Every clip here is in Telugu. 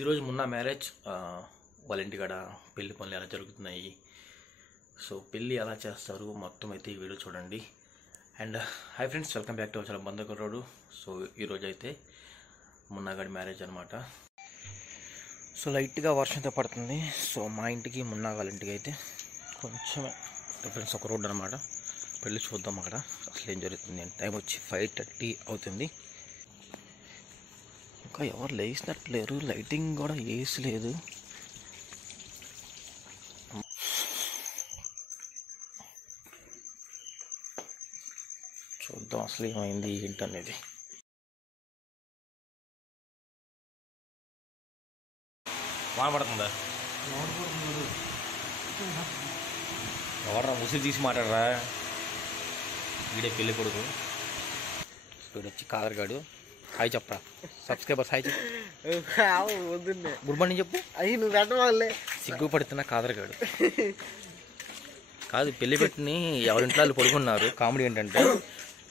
ఈరోజు మొన్న మ్యారేజ్ వాళ్ళ ఇంటికాడ పెళ్లి పనులు ఎలా జరుగుతున్నాయి, సో పెళ్ళి ఎలా చేస్తారు మొత్తం అయితే ఈ వీడియో చూడండి. And hi friends, welcome back to our channel బందకరోడు. సో ఈరోజు అయితే మున్నాగాడి మ్యారేజ్ అనమాట. సో లైట్గా వర్షంతో పడుతుంది. సో మా ఇంటికి మున్నా వాళ్ళ ఇంటికి అయితే కొంచెం డిఫరెన్స్ ఒక రోడ్ అనమాట. పెళ్ళి చూద్దాం అక్కడ అసలు ఏం జరుగుతుంది. టైం వచ్చి 5:30 అవుతుంది. ఇంకా ఎవరు లేచినట్లేరు, లైటింగ్ కూడా వేసి లేదు. చూద్దాం అసలు ఏమైంది ఏంటనేది. వాన పడుతుందా? ఎవరా ముసులు తీసి మాట్లాడరా? వీడే పెళ్ళి కొడుకు. వీడు వచ్చి కాదరగాడు. హాయ్ చెప్పరా సబ్స్క్రైబర్స్, హాయ్ చెప్పు. గుడ్ మార్నింగ్ చెప్పు. అయ్యి నువ్వు పెట్టవాళ్ళే. సిగ్గుపడుతున్నా కాదరగాడు. కాదు, పెళ్లి పెట్టిని ఎవరింట్లో వాళ్ళు పడుకున్నారు. కామెడీ ఏంటంటే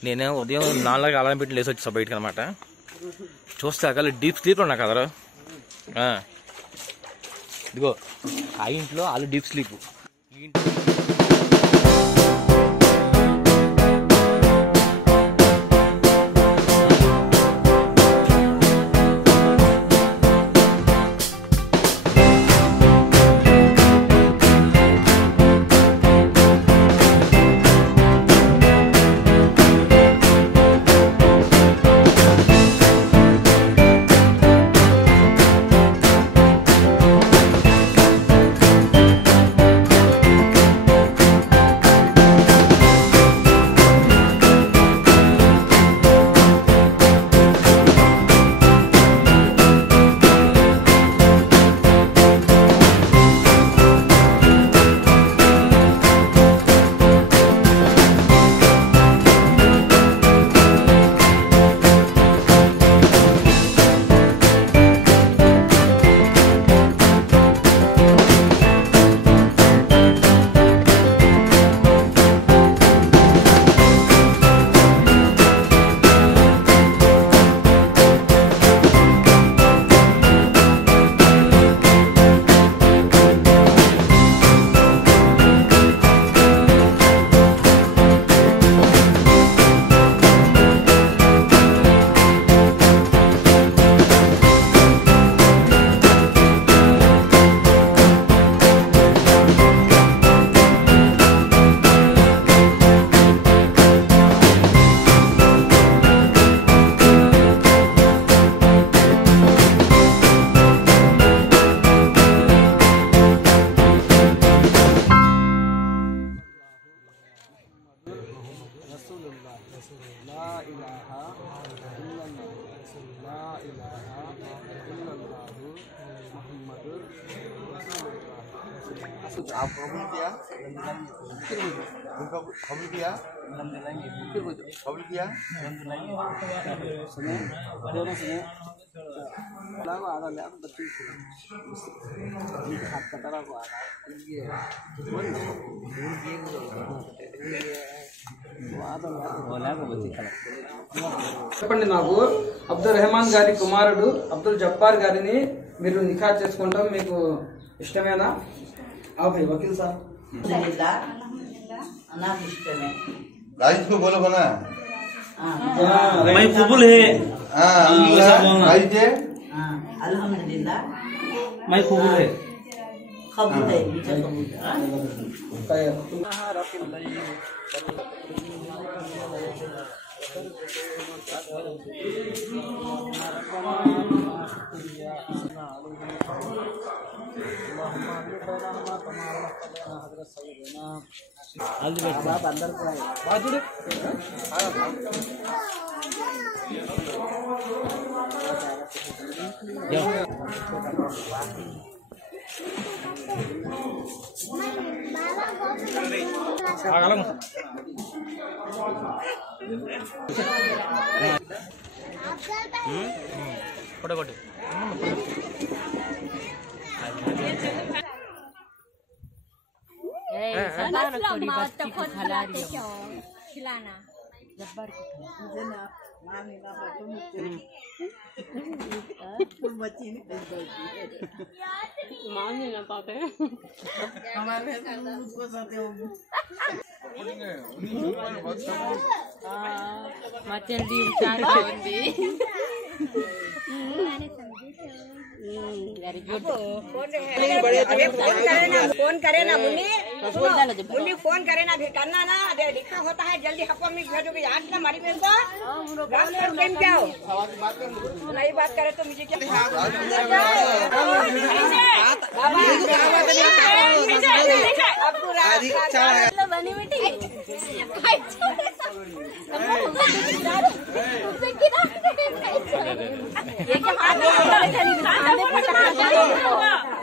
నేనే ఉదయం 4 అలారం పెట్టి లేసి వచ్చా బయటకు అనమాట. చూస్తే అక్కడ డీప్ స్లీప్లో ఉన్నా కదరా. ఇదిగో ఆ ఇంట్లో వాళ్ళు డీప్ స్లీప్, ఈ ఇంట్లో आप कबूल किया, उनका कबूल किया, कबूल किया। सुने दोनों सुने लागो आधा ले आप बच्चे को हाथ कटरा को आधा ये बोल చెప్పండి. నాకు అబ్దుల్ రెహమాన్ గారి కుమారుడు అబ్దుల్ జబ్బార్ గారిని మీరు నిఖా చేసుకుంటాం, మీకు ఇష్టమేనా? वकील साहब राइस को बोलो बना मैं कबूल है। अल्हम्दुलिल्लाह मैं कबूल है। कबूल है, अंदर खिलाना वेरी गुड फोन करे ना मुन्नी मुन्नी फोन करे ना फिर करना ना लिखा होता है जल्दी हफ्ता में भेजोगे आज ना हमारी मेरे को क्या हो नहीं बात करे तो मुझे क्या बनी बेटी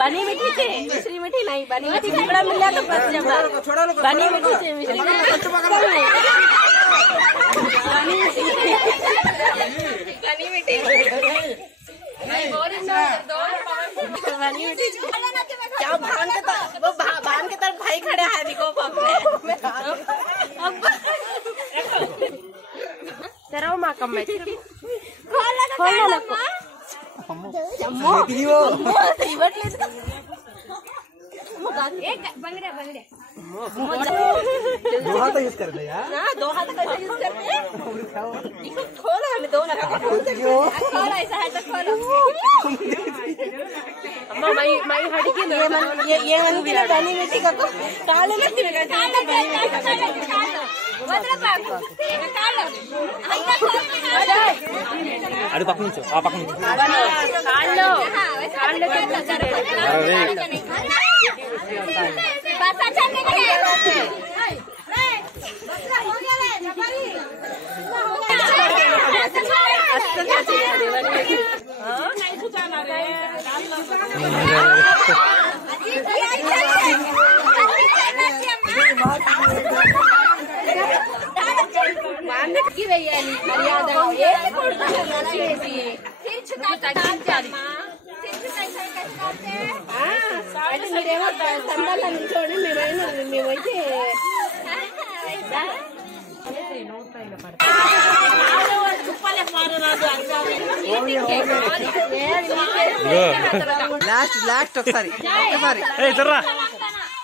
बनी मिठी से मिश्री मिठी नहीं बनी मिठी टुकड़ा मिल जाए तो बस जब बनी मिठी से मिश्री बनी मिठी बनी मिठी क्या भान के वो भान के तरफ भाई खड़े हैं देखो तेरा माँ कम है खोलना नको अम्मो एक बंगड़े दो हाथ यूज कर ले यार ना दो हाथ कैसे यूज करते हैं इसको खोलो हमें दो लगा खोलो ऐसा है तो खोलो अम्मा मैं हट के ये मन भी लगानी बेटी का को काले मत लगा काले వదల పాకు కాళ్ళు అంతా అడు పక్కన నుంచి ఆ పక్కన నుంచి కాళ్ళు సరే बस अच्छा नहीं है हो गया ले चपाली हां नहीं सुचाना रे मानने की वेयाली मर्यादा ये कोड़ता है చేసి फिर छुटा तग्గించాలి అయితే మీరేమో సందాల నిల్చోండి మేమైతే లాస్ట్ ఒకసారి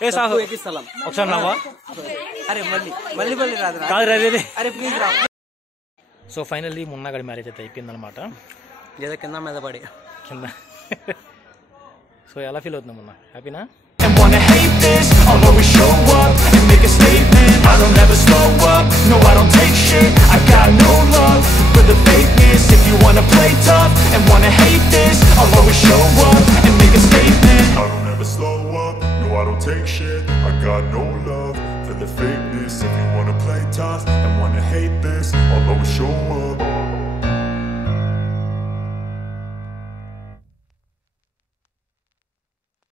ఏ సాహు ఎక్కిస్తాం ఒకసారి నవ్వా అరే మళ్ళీ రాదు కాదు రే అరే ప్లీజ్ రా సో ఫైనల్లీ మున్నాగడి మ్యారేజ్ అయితే అయిపోయిందనమాట ఏదో కింద మీద పడి కింద సో ఎలా ఫీల్ అవుతుంది Munna హ్యాపీనా And wanna hate this, I'll always show up and make a statement. I don't ever slow up, no I don't take shit. I got no love for the fakeness. If you wanna play tough and wanna hate this, I'll always show up and make a statement. I don't ever slow up, no I don't take shit. I got no love